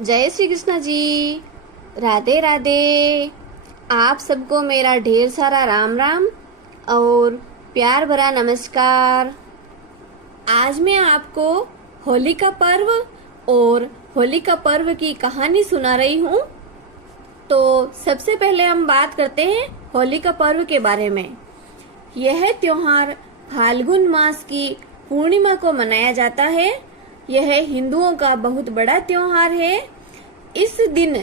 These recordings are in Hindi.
जय श्री कृष्ण जी। राधे राधे। आप सबको मेरा ढेर सारा राम राम और प्यार भरा नमस्कार। आज मैं आपको होली का पर्व और होली का पर्व की कहानी सुना रही हूँ। तो सबसे पहले हम बात करते हैं होली का पर्व के बारे में। यह त्योहार फाल्गुन मास की पूर्णिमा को मनाया जाता है। यह हिंदुओं का बहुत बड़ा त्योहार है। इस दिन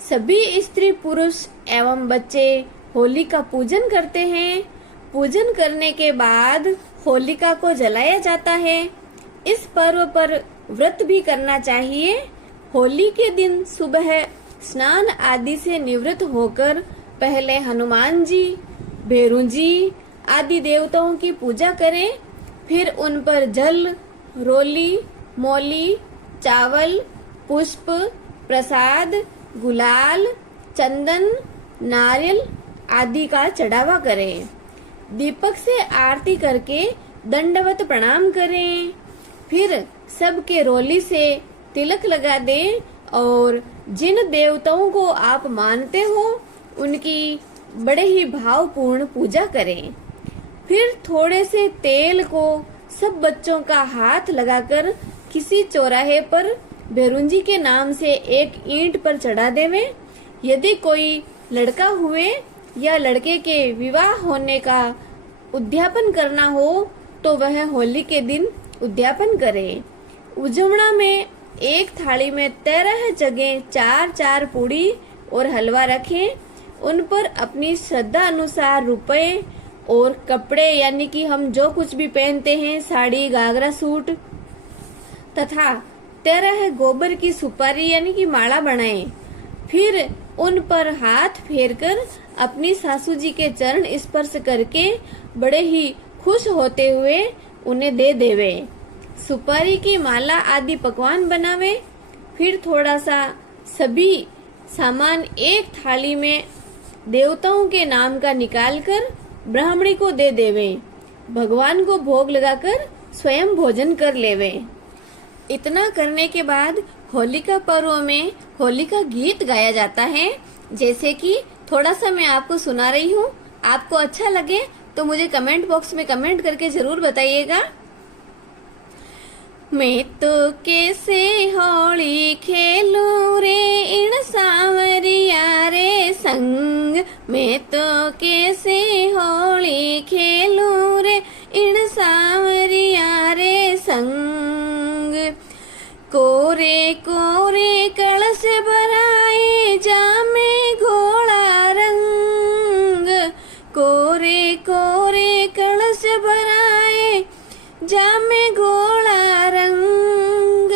सभी स्त्री पुरुष एवं बच्चे होली का पूजन करते हैं। पूजन करने के बाद होलिका को जलाया जाता है। इस पर्व पर व्रत भी करना चाहिए। होली के दिन सुबह स्नान आदि से निवृत्त होकर पहले हनुमान जी, भैरू जी आदि देवताओं की पूजा करें। फिर उन पर जल, रोली, मौली, चावल, पुष्प, प्रसाद, गुलाल, चंदन, नारियल आदि का चढ़ावा करें। दीपक से आरती करके दंडवत प्रणाम करें। फिर सबके रोली से तिलक लगा दें और जिन देवताओं को आप मानते हो उनकी बड़े ही भावपूर्ण पूजा करें। फिर थोड़े से तेल को सब बच्चों का हाथ लगाकर किसी चौराहे पर भैरू जी के नाम से एक ईंट पर चढ़ा देवें। यदि कोई लड़का हुए या लड़के के विवाह होने का उद्यापन करना हो तो वह होली के दिन उद्यापन करे। उजवड़ा में एक थाली में 13 जगह 4-4 पूड़ी और हलवा रखें। उन पर अपनी श्रद्धा अनुसार रुपए और कपड़े यानी कि हम जो कुछ भी पहनते हैं, साड़ी, घाघरा, सूट तथा 13 गोबर की सुपारी यानी कि माला बनाएं। फिर उन पर हाथ फेरकर अपनी सासू जी के चरण स्पर्श करके बड़े ही खुश होते हुए उन्हें दे देवे। सुपारी की माला आदि पकवान बनावे। फिर थोड़ा सा सभी सामान एक थाली में देवताओं के नाम का निकालकर ब्राह्मणी को दे देवे। भगवान को भोग लगाकर स्वयं भोजन कर लेवे। इतना करने के बाद होलिका पर्व में होली का गीत गाया जाता है। जैसे कि थोड़ा सा मैं आपको सुना रही हूँ। आपको अच्छा लगे तो मुझे कमेंट बॉक्स में कमेंट करके जरूर बताइएगा। मैं तो कैसे होली खेलूं रे इन सांवरिया रे संग। मैं तो कैसे होली खेलूं रे इन सांवरिया रे संग। कोरे कोरे कलश भराए जामे घोड़ा रंग। कोरे कोरे कलश भराए जामे घोड़ा रंग।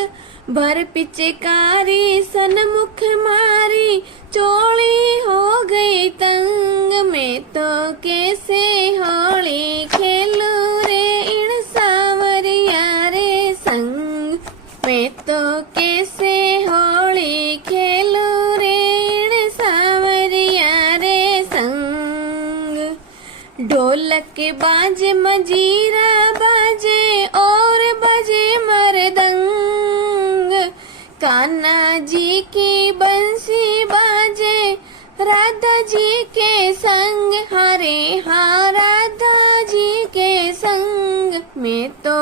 भर पिचकारी सनमुख मारी चोली हो गई तंग। मैं तो कैसे होली खेलूं रे इन सांवरिया रे संग। मैं तो कैसे होली खेलूं रे इन सांवरिया रे संग। ढोलक बाजे मजीरा बाजे और बजे मृदंग। कान्हा जी की बंसी बाजे राधा जी के संग। हरे हाँ राधा जी के संग। मैं तो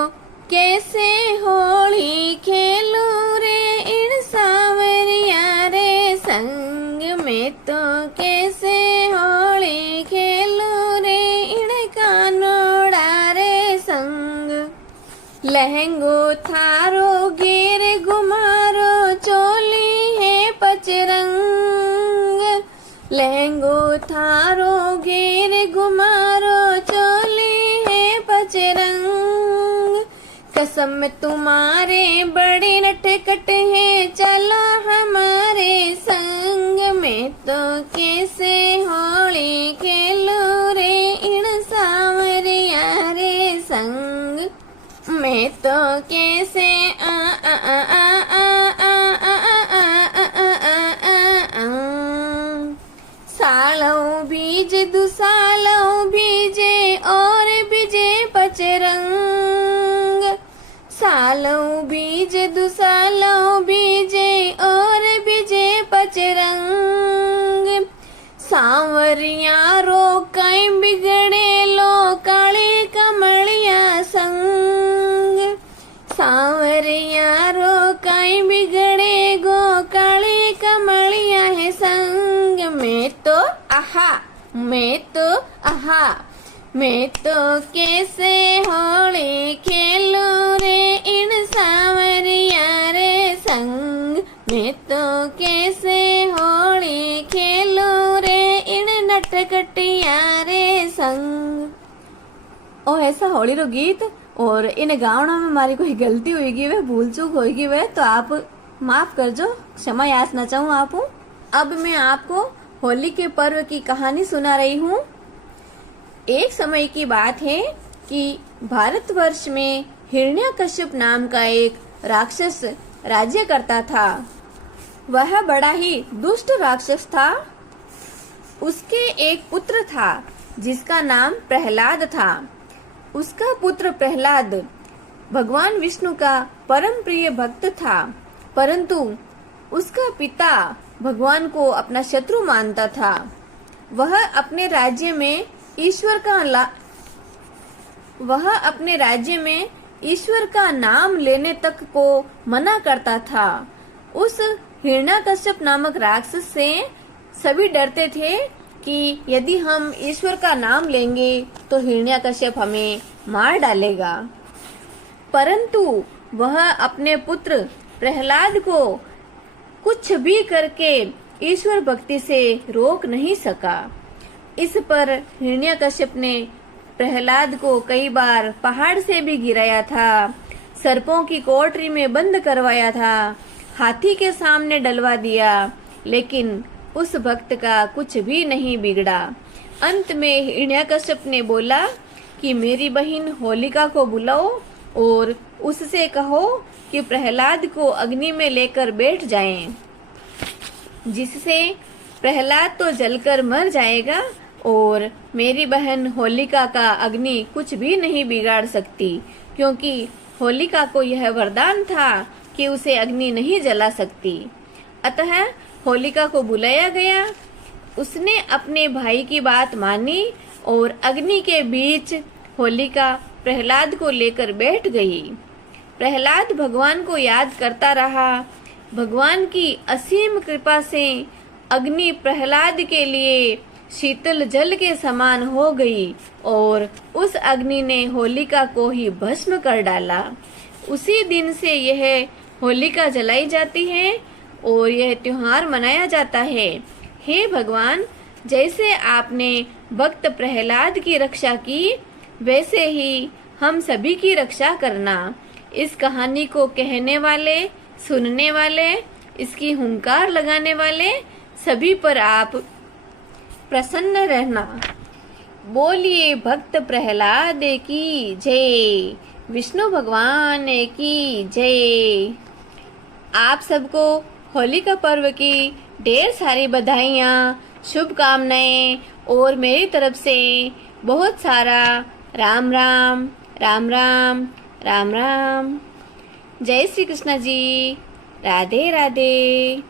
कैसे होली खेलूं रे इन सांवरिया रे संग। मैं तो कैसे होली खेलूं रे इन कानोड़ा रे संग। लहंगो थारो घेर गुमारो चोली है पचरंग। लहंगो थारो घेर गुमारो चोली है पचरंग। कसम तुम्हारे बड़े नटखट हैं चलो हमारे संग। मैं तो कैसे होली खेलूं रे इन सांवरिया रे संग। मैं तो कैसे आ आ आ आ आ आ आ आ आ। सालों बीज दुसालों बीजे और बीजे पचरंग। सालों बीज दुसालों बीजे और नाचे रंग। सांवरिया रो कई बिगड़े लो काली कमलिया संग। सांवरिया रो कई बिगड़े गो काली कमलिया है संग। मैं तो आहा, मैं तो आहा, मैं तो कैसे होली खेलूं रे इन सांवरिया रे संग। मैं तो कैसे होली खेलूं रे इन नटकटिया रे संग। और ऐसा होली रो गीत और इन गावना में मारी कोई गलती हुई वे, भूल चूक होगी वे तो आप माफ कर जो, क्षमा याचना चाहूँ आप। अब मैं आपको होली के पर्व की कहानी सुना रही हूँ। एक समय की बात है कि भारतवर्ष में हिरण्यकश्यप नाम का एक राक्षस राज्य करता था। वह बड़ा ही दुष्ट राक्षस था। उसके एक पुत्र था जिसका नाम प्रहलाद था। उसका पुत्र प्रहलाद भगवान विष्णु का परम प्रिय भक्त था, परंतु उसका पिता भगवान को अपना शत्रु मानता था। वह अपने राज्य में ईश्वर का नाम लेने तक को मना करता था। उस हिरण्यकश्यप नामक राक्षस से सभी डरते थे कि यदि हम ईश्वर का नाम लेंगे तो हिरण्यकश्यप हमें मार डालेगा। परंतु वह अपने पुत्र प्रहलाद को कुछ भी करके ईश्वर भक्ति से रोक नहीं सका। इस पर हिरण्यकश्यप ने प्रहलाद को कई बार पहाड़ से भी गिराया था, सर्पों की कोठरी में बंद करवाया था, हाथी के सामने डलवा दिया, लेकिन उस भक्त का कुछ भी नहीं बिगड़ा। अंत में हिरण्यकश्यप ने बोला कि मेरी बहन होलिका को बुलाओ और उससे कहो कि प्रहलाद को अग्नि में लेकर बैठ जाएं, जिससे प्रहलाद तो जलकर मर जाएगा और मेरी बहन होलिका का अग्नि कुछ भी नहीं बिगाड़ सकती, क्योंकि होलिका को यह वरदान था कि उसे अग्नि नहीं जला सकती। अतः होलिका को बुलाया गया। उसने अपने भाई की बात मानी और अग्नि के बीच होलिका प्रहलाद को लेकर बैठ गई। प्रहलाद भगवान को याद करता रहा। भगवान की असीम कृपा से अग्नि प्रहलाद के लिए शीतल जल के समान हो गई और उस अग्नि ने होलिका को ही भस्म कर डाला। उसी दिन से यह होलिका जलाई जाती है और यह त्योहार मनाया जाता है। हे भगवान, जैसे आपने भक्त प्रहलाद की रक्षा की, वैसे ही हम सभी की रक्षा करना। इस कहानी को कहने वाले, सुनने वाले, इसकी हुंकार लगाने वाले सभी पर आप प्रसन्न रहना। बोलिए भक्त प्रहलाद की जय, विष्णु भगवान की जय। आप सबको होली का पर्व की ढेर सारी बधाइयाँ, शुभकामनाएं और मेरी तरफ से बहुत सारा राम राम, राम राम, राम राम। जय श्री कृष्ण जी। राधे राधे।